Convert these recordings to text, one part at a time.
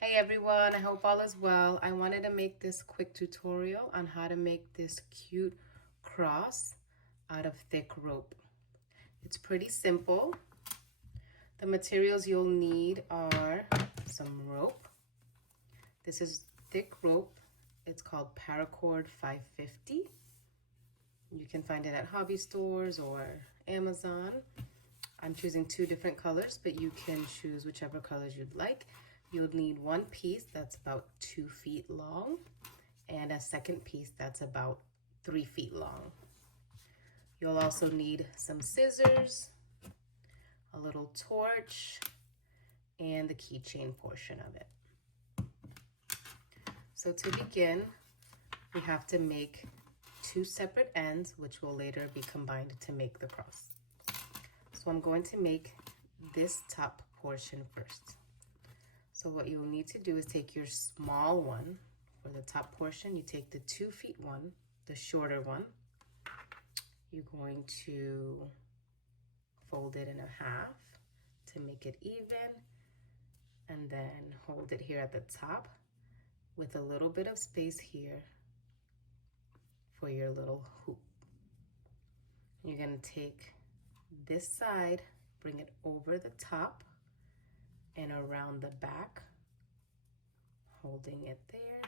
Hey everyone, I hope all is well. I wanted to make this quick tutorial on how to make this cute cross out of thick rope. It's pretty simple. The materials you'll need are some rope. This is thick rope. It's called Paracord 550. You can find it at hobby stores or Amazon. I'm choosing two different colors, but you can choose whichever colors you'd like. You'll need one piece that's about 2 feet long and a second piece that's about 3 feet long. You'll also need some scissors, a little torch, and the keychain portion of it. So to begin, we have to make 2 separate ends, which will later be combined to make the cross. So I'm going to make this top portion first. So what you'll need to do is take your small one for the top portion. You take the 2 feet one, the shorter one. You're going to fold it in half to make it even, and then hold it here at the top with a little bit of space here for your little hoop. You're going to take this side, bring it over the top and around the back, holding it there,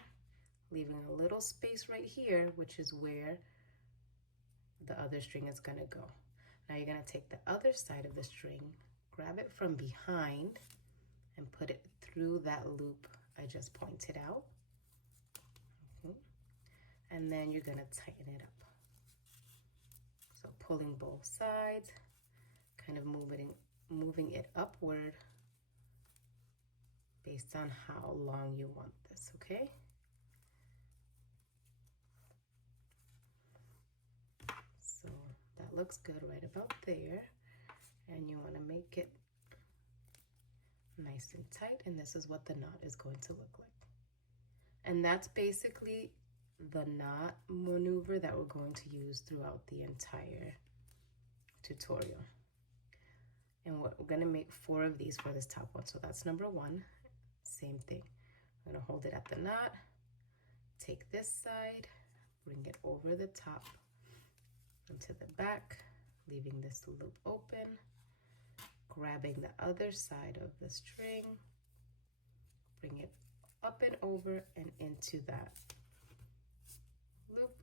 leaving a little space right here, which is where the other string is gonna go. Now you're gonna take the other side of the string, grab it from behind, and put it through that loop I just pointed out. And then you're gonna tighten it up. So pulling both sides, kind of moving it upward based on how long you want this, okay? So that looks good right about there. And you want to make it nice and tight, and this is what the knot is going to look like. And that's basically the knot maneuver that we're going to use throughout the entire tutorial. And we're going to make 4 of these for this top one. So that's number 1. Same thing. I'm going to hold it at the knot, take this side, bring it over the top and to the back, leaving this loop open, grabbing the other side of the string, bring it up and over and into that loop,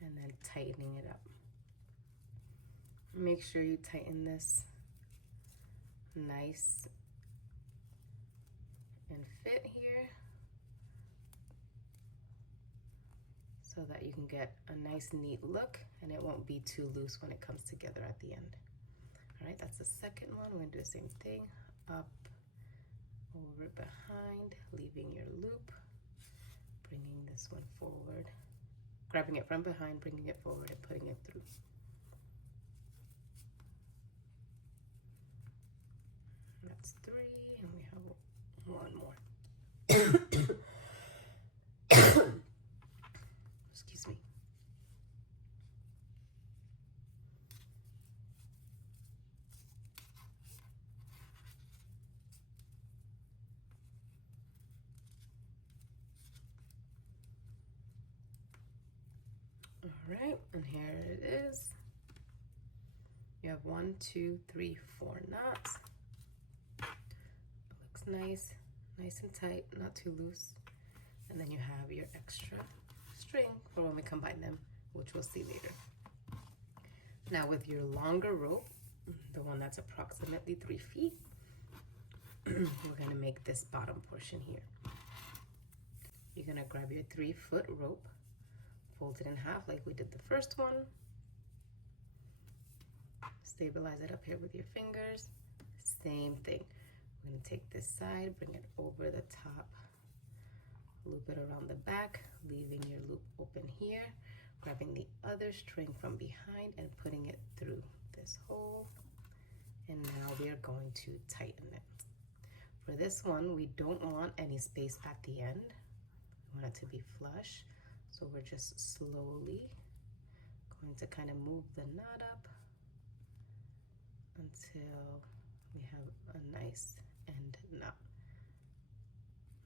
and then tightening it up. Make sure you tighten this nice and fit here so that you can get a nice neat look and it won't be too loose when it comes together at the end. All right, that's the second one. We're gonna do the same thing, up, over, behind, leaving your loop, bringing this one forward, grabbing it from behind, bringing it forward and putting it through. That's 3, and we have 1 more. Excuse me. All right, and here it is. You have 1, 2, 3, 4 knots. It looks nice, nice and tight, not too loose. And then you have your extra string for when we combine them, which we'll see later. Now with your longer rope, the one that's approximately 3 feet, we're gonna make this bottom portion here. You're gonna grab your 3-foot rope, fold it in half like we did the first one. Stabilize it up here with your fingers. Same thing. We're gonna take this side, bring it over the top, loop it around the back, leaving your loop open here, grabbing the other string from behind and putting it through this hole. And now we are going to tighten it. For this one, we don't want any space at the end. We want it to be flush. So we're just slowly going to kind of move the knot up until we have a nice end knot.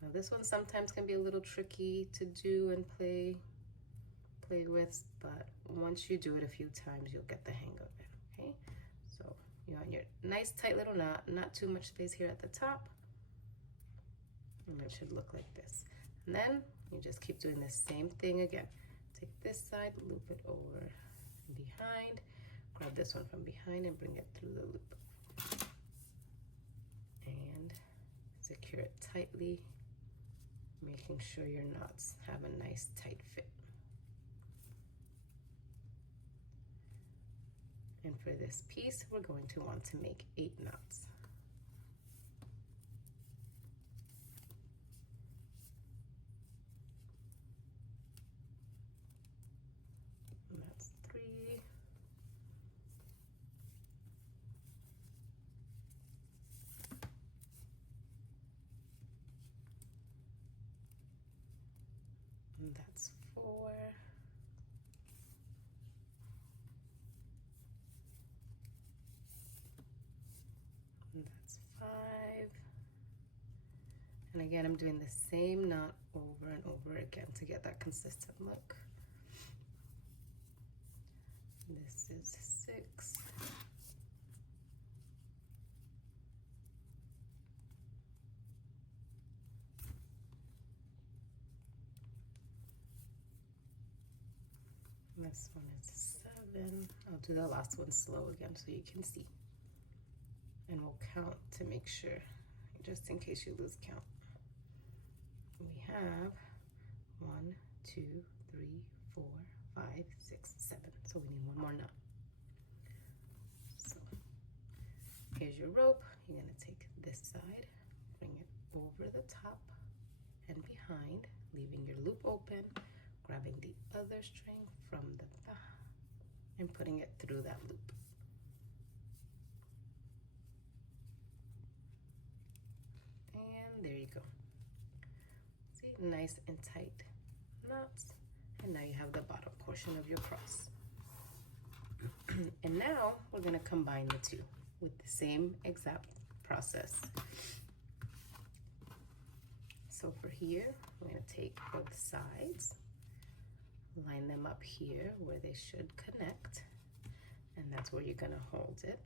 Now this one sometimes can be a little tricky to do and play with, but once you do it a few times, you'll get the hang of it, okay? So you want your nice tight little knot, not too much space here at the top, and it should look like this. And then you just keep doing the same thing again. Take this side, loop it over behind, grab this one from behind and bring it through the loop. And secure it tightly, making sure your knots have a nice tight fit. And for this piece, we're going to want to make 8 knots. And that's 3. And that's 4. And that's 5. And again, I'm doing the same knot over and over again to get that consistent look. This is 6. This one is 7. I'll do the last one slow again so you can see. And we'll count to make sure, just in case you lose count. We have 1, 2, 3, 4, 5, 6, 7. So we need one more knot. So here's your rope. You're going to take this side, bring it over the top and behind, leaving your loop open, grabbing the other string from the back and putting it through that loop. And there you go. See, nice and tight knots. And now you have the bottom portion of your cross. And now we're going to combine the two with the same exact process. So for here, we're going to take both sides, line them up here where they should connect, and that's where you're going to hold it.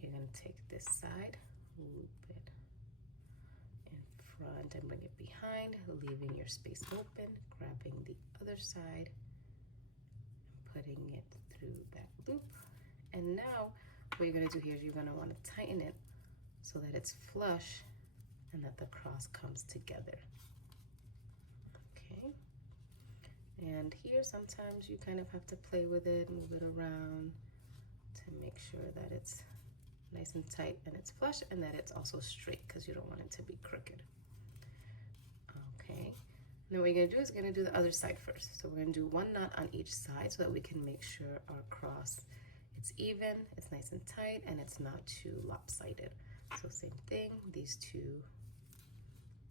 You're going to take this side, loop it in front and bring it behind, leaving your space open, grabbing the other side and putting it through that loop. And now what you're going to do here is you're going to want to tighten it so that it's flush and that the cross comes together. Okay. And here sometimes you kind of have to play with it, move it around to make sure that it's nice and tight and it's flush and that it's also straight, because you don't want it to be crooked. Okay. Now what you're going to do is you're going to do the other side first. So we're going to do one knot on each side so that we can make sure our cross, it's even, it's nice and tight, and it's not too lopsided. So same thing, these two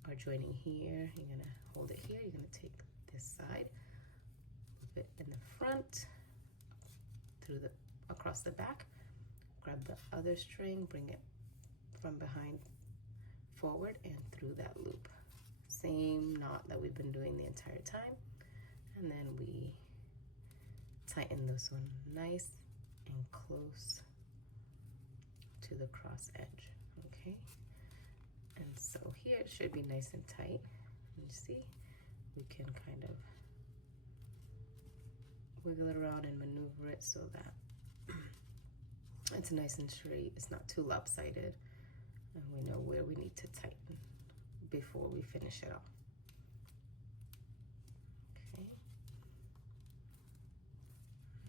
are joining here. You're going to hold it here. You're going to take this side, move it in the front, through the, across the back, grab the other string, bring it from behind forward and through that loop. Same knot that we've been doing the entire time. And then we tighten this one nice and close to the cross edge, okay? And so here it should be nice and tight. You see, we can kind of wiggle it around and maneuver it so that it's nice and straight, it's not too lopsided, and we know where we need to tighten before we finish it off. Okay.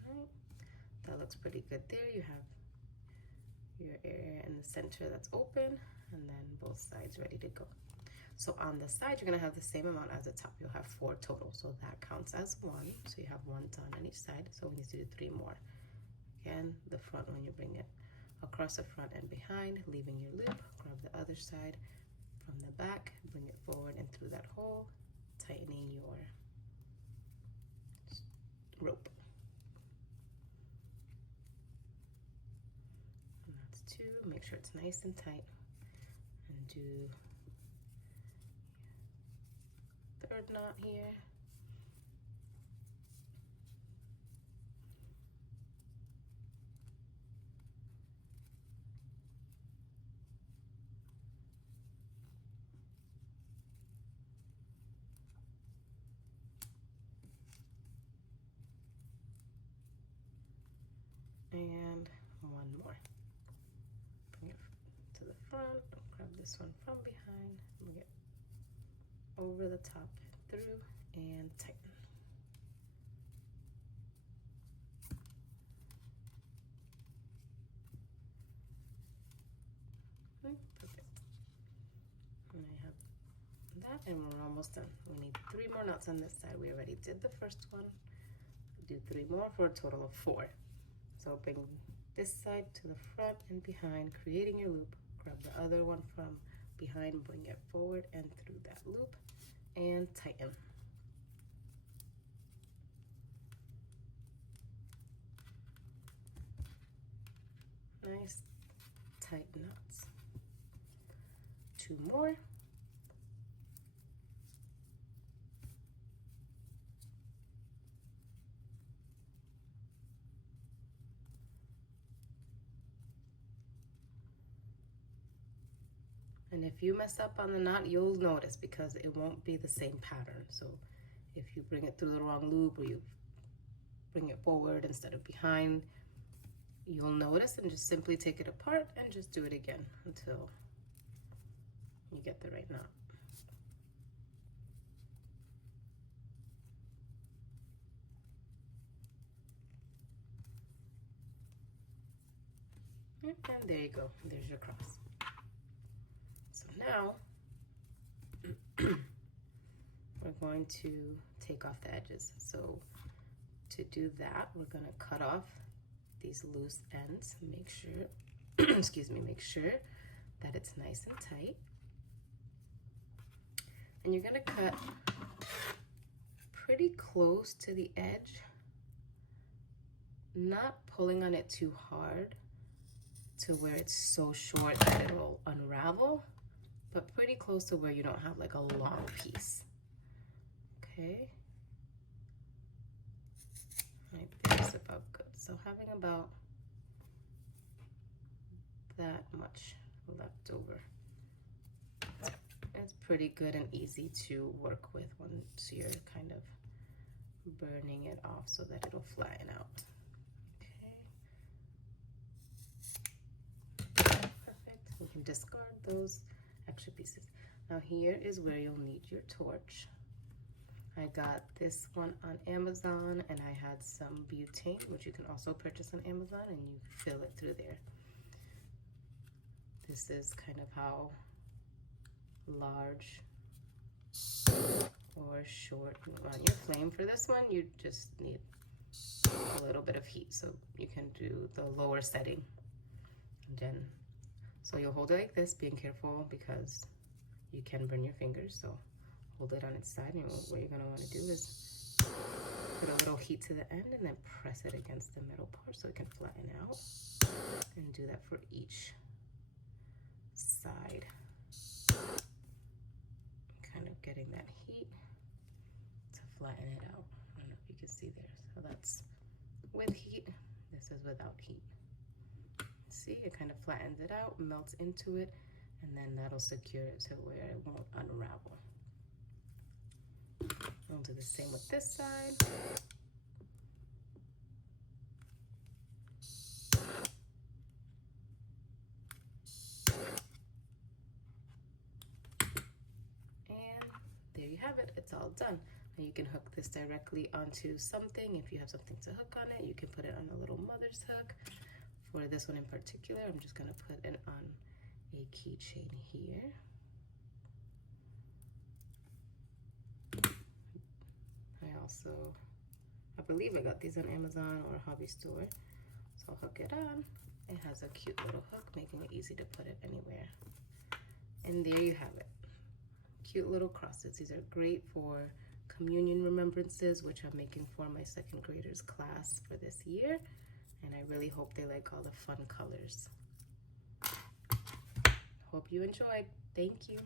All right. That looks pretty good there. You have your area in the center that's open, and then both sides ready to go. So on the side, you're gonna have the same amount as the top. You'll have 4 total, so that counts as 1. So you have 1 done on each side, so we need to do 3 more. Again, the front one, you bring it across the front and behind, leaving your loop, grab the other side from the back, bring it forward and through that hole, tightening your rope. And that's 2, make sure it's nice and tight. and do third knot here. And one more. Bring it to the front, grab this one from behind, bring it over the top, through, and tighten. Perfect. And I have that, and we're almost done. We need 3 more knots on this side. We already did the first one. Do 3 more for a total of 4. So bring this side to the front and behind, creating your loop. Grab the other one from behind, bring it forward and through that loop, and tighten. Nice tight knots. 2 more. And if you mess up on the knot, you'll notice because it won't be the same pattern. So if you bring it through the wrong loop or you bring it forward instead of behind, you'll notice, and just simply take it apart and just do it again until you get the right knot. And there you go, there's your cross. So now we're going to take off the edges. So to do that, we're going to cut off these loose ends. Make sure, excuse me, make sure that it's nice and tight. And you're going to cut pretty close to the edge, not pulling on it too hard to where it's so short that it'll unravel, but pretty close to where you don't have like a long piece. Okay, right there's about good. So having about that much left over, it's pretty good and easy to work with once you're kind of burning it off so that it'll flatten out. You can discard those extra pieces. Now here is where you'll need your torch. I got this one on Amazon, and I had some butane, which you can also purchase on Amazon, and you fill it through there. This is kind of how large or short you want your flame. For this one, you just need a little bit of heat, so you can do the lower setting. And then so you'll hold it like this, being careful because you can burn your fingers. So hold it on its side, and what you're gonna wanna do is put a little heat to the end and then press it against the middle part so it can flatten out. And do that for each side. Kind of getting that heat to flatten it out. I don't know if you can see there. So that's with heat, this is without heat. See, it kind of flattens it out, melts into it, and then that'll secure it to where it won't unravel. I'll do the same with this side. And there you have it, it's all done. Now you can hook this directly onto something. If you have something to hook on it, you can put it on a little mother's hook. For this one in particular, I'm just gonna put it on a keychain here. I believe I got these on Amazon or Hobby Store. So I'll hook it on. It has a cute little hook, making it easy to put it anywhere. And there you have it. Cute little crosses. These are great for communion remembrances, which I'm making for my 2nd graders class for this year. And I really hope they like all the fun colors. Hope you enjoyed. Thank you.